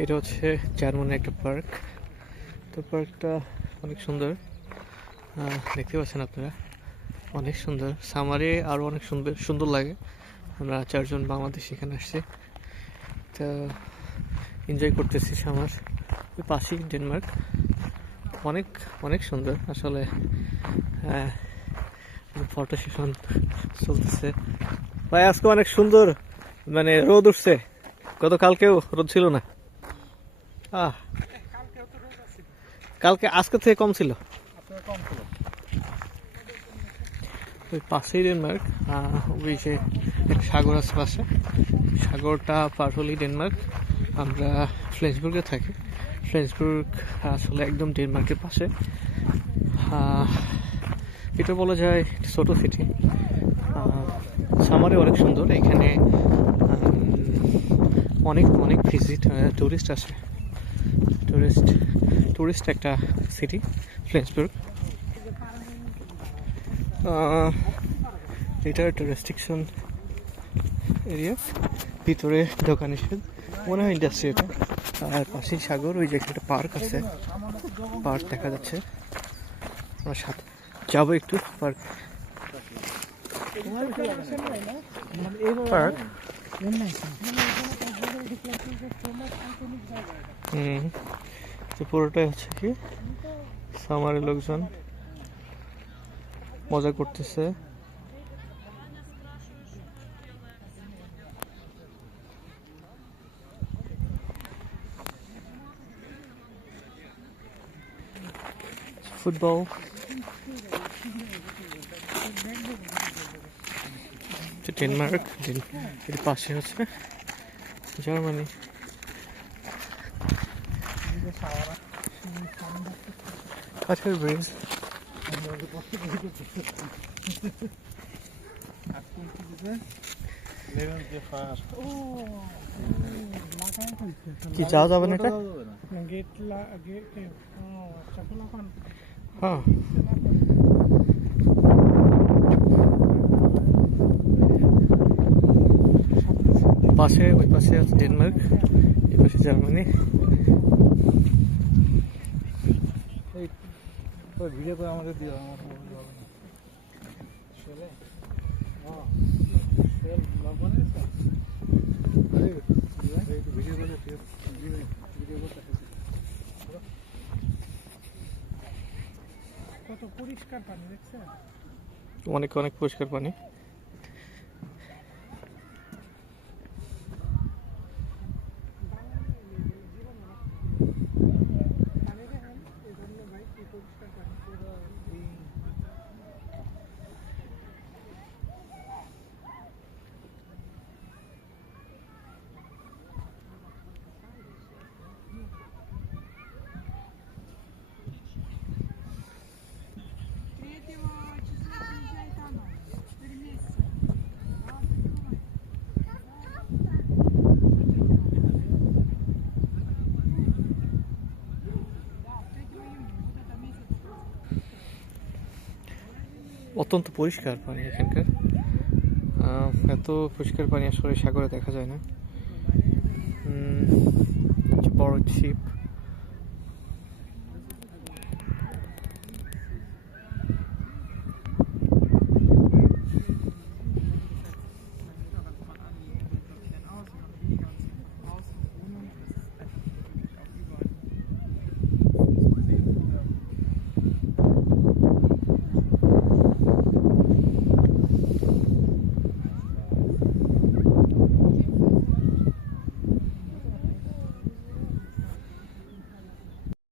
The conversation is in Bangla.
এটা হচ্ছে জার্মানির একটা পার্ক। তো পার্কটা অনেক সুন্দর, দেখতে পাচ্ছেন আপনারা, অনেক সুন্দর। সামারে আরও অনেক সুন্দর সুন্দর লাগে। আমরা 4 জন বাংলাদেশ এখানে আসছি, তো এনজয় করতেছি সামার। ওই পাশেই ডেনমার্ক, অনেক অনেক সুন্দর আসলে। ফটো সেশন চলতেছে। ভাই আজকে অনেক সুন্দর, মানে রোদ উঠছে, গতকালকেও রোদ ছিল না। কালকে আজকে থেকে কম ছিল। ওই পাশেই ডেনমার্ক, ওই যে একটা সাগর আছে পাশে, সাগরটা পার হলেই ডেনমার্ক। আমরা ফ্লেন্সবুর্গে থাকি। ফ্লেন্সবুর্গ আসলে একদম ডেনমার্কের পাশে। এটা বলা যায় ছোট সিটি। সামারে অনেক সুন্দর এখানে, অনেক অনেক টুরিস্ট আসে। টুরিস্ট একটা সিটি ফ্লেন্সবুর্গ। এটা একটা রেস্ট্রিকশন এরিয়া, ভিতরে ঢোকা নিষেধ, মনে হয় ইন্ডাস্ট্রি এটা। আর পাশেই সাগর, ওই যে একটা পার্ক আছে, পার্ক দেখা যাচ্ছে। আমার সাথে যাবো একটু পার্ক। পার্ক তো পুরোটাই হচ্ছে কি সামারের লোকজন মজা করতেছে। ফুটবল, ডেনমার্ক, এর পাশে হচ্ছে জার্মানি। কাঠের ব্রিজ। কি যাওয়া যাবে না এটা? হ্যাঁ, পাশে ওই পাশে আছে ডেনমার্ক, এই পাশে জার্মানি। ভিডিও করে আমাকে দিও। কত পরিষ্কার পানি দেখছেন? অনেক অনেক পরিষ্কার পানি। অত্যন্ত পরিষ্কার পানি এখানকার। এত পরিষ্কার পানি আসলে সাগরে দেখা যায় না। বড় শিপ।